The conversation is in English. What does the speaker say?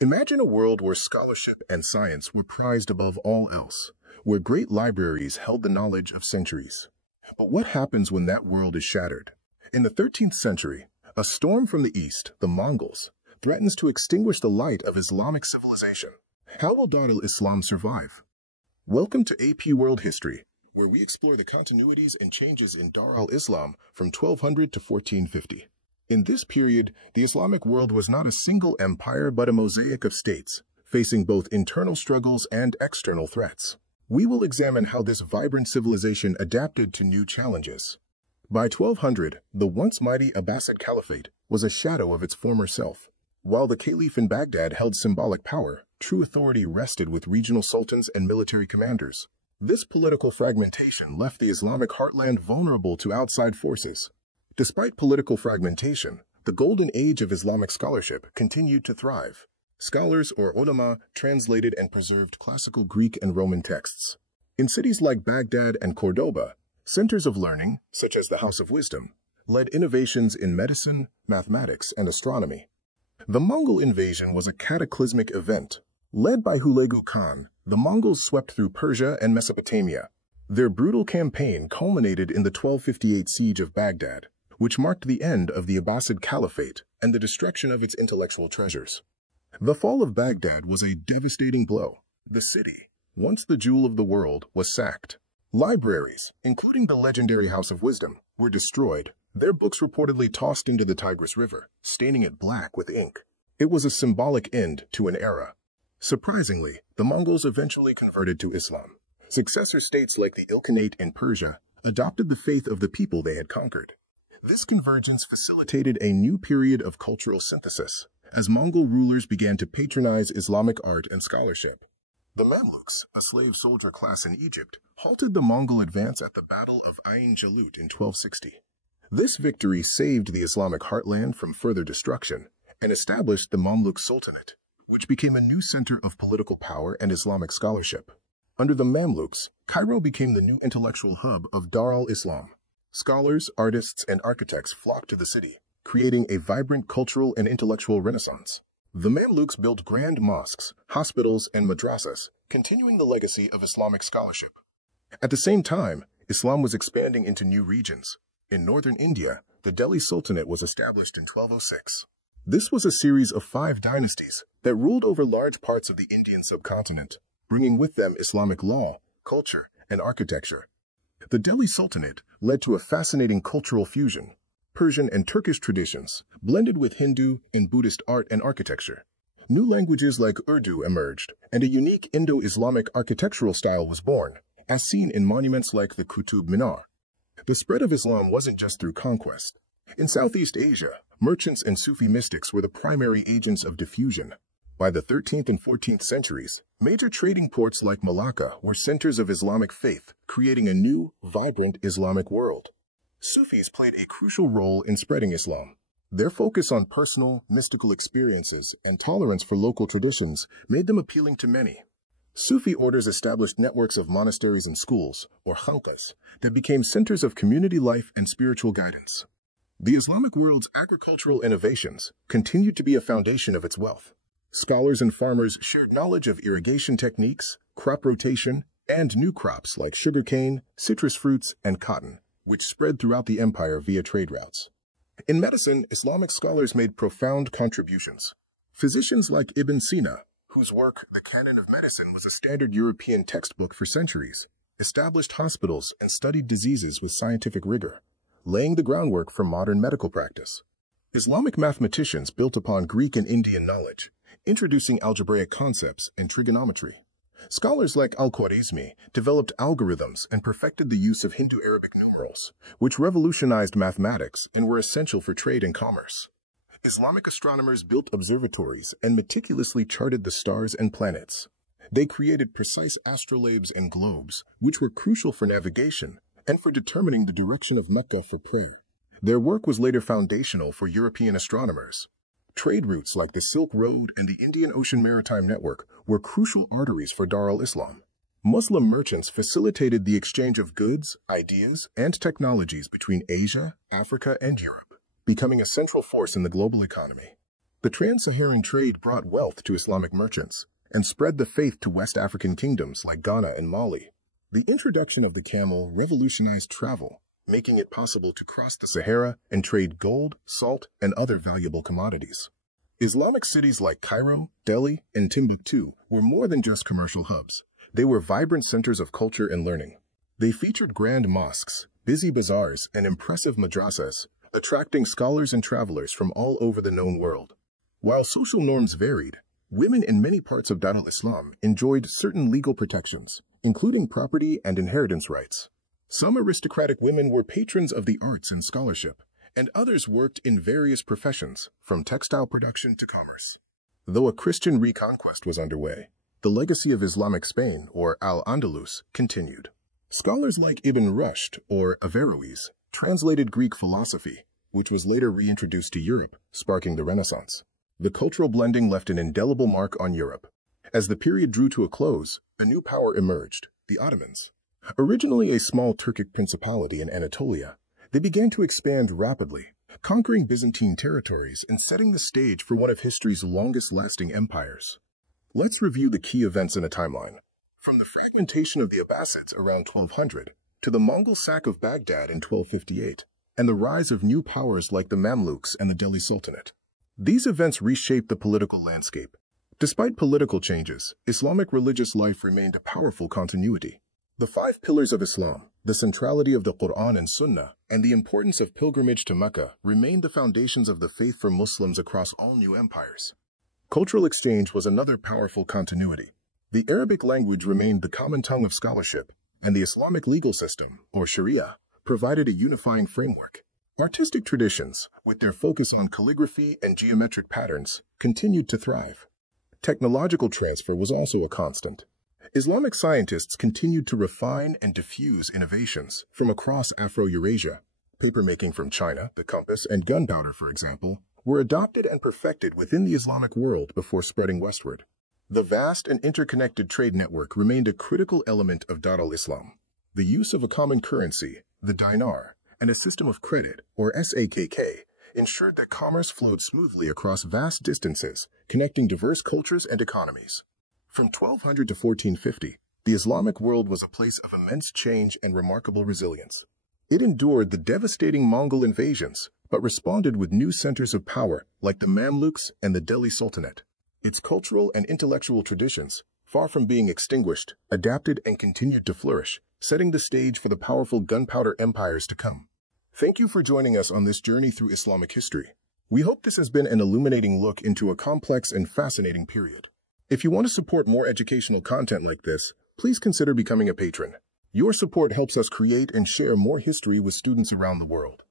Imagine a world where scholarship and science were prized above all else, where great libraries held the knowledge of centuries. But what happens when that world is shattered? In the 13th century, a storm from the east, the Mongols, threatens to extinguish the light of Islamic civilization. How will Dar al-Islam survive? Welcome to AP World History, where we explore the continuities and changes in Dar al-Islam from 1200 to 1450. In this period, the Islamic world was not a single empire but a mosaic of states, facing both internal struggles and external threats. We will examine how this vibrant civilization adapted to new challenges. By 1200, the once mighty Abbasid Caliphate was a shadow of its former self. While the caliph in Baghdad held symbolic power, true authority rested with regional sultans and military commanders. This political fragmentation left the Islamic heartland vulnerable to outside forces. Despite political fragmentation, the golden age of Islamic scholarship continued to thrive. Scholars, or ulama, translated and preserved classical Greek and Roman texts. In cities like Baghdad and Cordoba, centers of learning, such as the House of Wisdom, led innovations in medicine, mathematics, and astronomy. The Mongol invasion was a cataclysmic event. Led by Hulagu Khan, the Mongols swept through Persia and Mesopotamia. Their brutal campaign culminated in the 1258 siege of Baghdad, which marked the end of the Abbasid Caliphate and the destruction of its intellectual treasures. The fall of Baghdad was a devastating blow. The city, once the jewel of the world, was sacked. Libraries, including the legendary House of Wisdom, were destroyed, their books reportedly tossed into the Tigris River, staining it black with ink. It was a symbolic end to an era. Surprisingly, the Mongols eventually converted to Islam. Successor states like the Ilkhanate in Persia adopted the faith of the people they had conquered. This convergence facilitated a new period of cultural synthesis, as Mongol rulers began to patronize Islamic art and scholarship. The Mamluks, a slave soldier class in Egypt, halted the Mongol advance at the Battle of Ain Jalut in 1260. This victory saved the Islamic heartland from further destruction and established the Mamluk Sultanate, which became a new center of political power and Islamic scholarship. Under the Mamluks, Cairo became the new intellectual hub of Dar al-Islam. Scholars, artists, and architects flocked to the city, creating a vibrant cultural and intellectual renaissance. The Mamluks built grand mosques, hospitals, and madrasas, continuing the legacy of Islamic scholarship. At the same time, Islam was expanding into new regions. In northern India, the Delhi Sultanate was established in 1206. This was a series of 5 dynasties that ruled over large parts of the Indian subcontinent, bringing with them Islamic law, culture, and architecture. The Delhi Sultanate led to a fascinating cultural fusion. Persian and Turkish traditions blended with Hindu and Buddhist art and architecture. New languages like Urdu emerged, and a unique Indo-Islamic architectural style was born, as seen in monuments like the Qutub Minar. The spread of Islam wasn't just through conquest. In Southeast Asia, merchants and Sufi mystics were the primary agents of diffusion. By the 13th and 14th centuries, major trading ports like Malacca were centers of Islamic faith, creating a new, vibrant Islamic world. Sufis played a crucial role in spreading Islam. Their focus on personal, mystical experiences and tolerance for local traditions made them appealing to many. Sufi orders established networks of monasteries and schools, or khanqahs, that became centers of community life and spiritual guidance. The Islamic world's agricultural innovations continued to be a foundation of its wealth. Scholars and farmers shared knowledge of irrigation techniques, crop rotation, and new crops like sugarcane, citrus fruits, and cotton, which spread throughout the empire via trade routes. In medicine, Islamic scholars made profound contributions. Physicians like Ibn Sina, whose work, The Canon of Medicine, was a standard European textbook for centuries, established hospitals and studied diseases with scientific rigor, laying the groundwork for modern medical practice. Islamic mathematicians built upon Greek and Indian knowledge, introducing algebraic concepts and trigonometry. Scholars like Al-Khwarizmi developed algorithms and perfected the use of Hindu-Arabic numerals, which revolutionized mathematics and were essential for trade and commerce. Islamic astronomers built observatories and meticulously charted the stars and planets. They created precise astrolabes and globes, which were crucial for navigation and for determining the direction of Mecca for prayer. Their work was later foundational for European astronomers. Trade routes like the Silk Road and the Indian Ocean Maritime Network were crucial arteries for Dar al-Islam. Muslim merchants facilitated the exchange of goods, ideas, and technologies between Asia, Africa, and Europe, becoming a central force in the global economy. The trans-Saharan trade brought wealth to Islamic merchants and spread the faith to West African kingdoms like Ghana and Mali. The introduction of the camel revolutionized travel, making it possible to cross the Sahara and trade gold, salt, and other valuable commodities. Islamic cities like Cairo, Delhi, and Timbuktu were more than just commercial hubs. They were vibrant centers of culture and learning. They featured grand mosques, busy bazaars, and impressive madrasas, attracting scholars and travelers from all over the known world. While social norms varied, women in many parts of Dar al-Islam enjoyed certain legal protections, including property and inheritance rights. Some aristocratic women were patrons of the arts and scholarship, and others worked in various professions, from textile production to commerce. Though a Christian reconquest was underway, the legacy of Islamic Spain, or Al-Andalus, continued. Scholars like Ibn Rushd, or Averroes, translated Greek philosophy, which was later reintroduced to Europe, sparking the Renaissance. The cultural blending left an indelible mark on Europe. As the period drew to a close, a new power emerged, the Ottomans. Originally a small Turkic principality in Anatolia, they began to expand rapidly, conquering Byzantine territories and setting the stage for one of history's longest-lasting empires. Let's review the key events in a timeline. From the fragmentation of the Abbasids around 1200 to the Mongol sack of Baghdad in 1258, and the rise of new powers like the Mamluks and the Delhi Sultanate. These events reshaped the political landscape. Despite political changes, Islamic religious life remained a powerful continuity. The 5 pillars of Islam, the centrality of the Quran and Sunnah, and the importance of pilgrimage to Mecca remained the foundations of the faith for Muslims across all new empires. Cultural exchange was another powerful continuity. The Arabic language remained the common tongue of scholarship, and the Islamic legal system, or Sharia, provided a unifying framework. Artistic traditions, with their focus on calligraphy and geometric patterns, continued to thrive. Technological transfer was also a constant. Islamic scientists continued to refine and diffuse innovations from across Afro-Eurasia. Papermaking from China, the compass, and gunpowder, for example, were adopted and perfected within the Islamic world before spreading westward. The vast and interconnected trade network remained a critical element of Dar al-Islam. The use of a common currency, the dinar, and a system of credit, or SAKK, ensured that commerce flowed smoothly across vast distances, connecting diverse cultures and economies. From 1200 to 1450, the Islamic world was a place of immense change and remarkable resilience. It endured the devastating Mongol invasions, but responded with new centers of power like the Mamluks and the Delhi Sultanate. Its cultural and intellectual traditions, far from being extinguished, adapted and continued to flourish, setting the stage for the powerful gunpowder empires to come. Thank you for joining us on this journey through Islamic history. We hope this has been an illuminating look into a complex and fascinating period. If you want to support more educational content like this, please consider becoming a patron. Your support helps us create and share more history with students around the world.